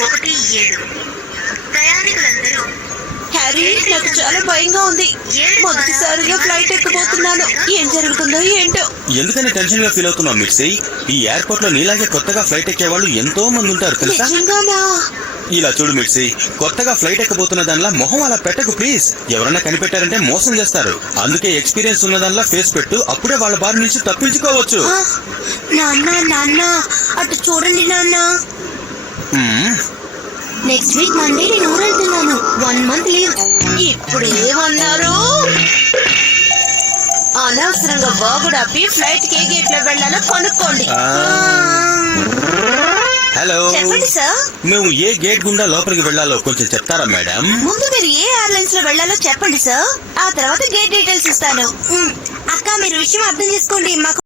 17 ప్రయాణికులందరూ Harry, నాకు చాలా భయంగా ఉంది. మొదటిసారిగా ఫ్లైట్ ఎక్కబోతున్నాను. ఏం జరుగుతుందో ఏంటో. ఎందుకని టెన్షన్ గా ఫీల్ అవుతున్నావు మిర్సీ? ఈ ఎయిర్పోర్ట్ లో నీలాగే కొత్తగా ఫ్లైట్ ఎక్కే వాళ్ళు ఎంతో మంది ఉంటారు తెలుసా? నిజంగానా? ఇలా చూడు మిర్సీ, కొత్తగా ఫ్లైట్ ఎక్కబోతున్న దానిలా మొహం అలా పెట్టకు ప్లీజ్. ఎవరన్నా కనిపెట్టారంటే మోసం చేస్తారు. అందుకే ఎక్స్పీరియన్స్ ఉన్న దానిలా ఫేస్ పెట్టు, అప్పుడే వాళ్ళ బారి నుంచి తప్పించుకోవచ్చు. నాన్న అటు చూడండి నాన్న. నెక్స్ట్ వీక్ మండే నేను ఊరు వెళ్తున్నాను. 1 month లీవ్. ఇప్పుడు ఏమన్నారు? అనవసరంగా వాగుడాపి ఫ్లైట్ కే గేట్ లో వెళ్ళాలో కనుక్కోండి. హలో, చెప్పండి సార్. మేము ఏ గేట్ గుండా లోపలికి వెళ్ళాలో కొంచెం చెప్తారా మేడం? ముందు మీరు ఏ ఎయిర్లైన్స్ లో వెళ్ళాలో చెప్పండి సార్. ఆ తర్వాత గేట్ డీటెయిల్స్ ఇస్తాను. అక్క, మీరు విషయం అర్థం చేసుకోండి. మాకు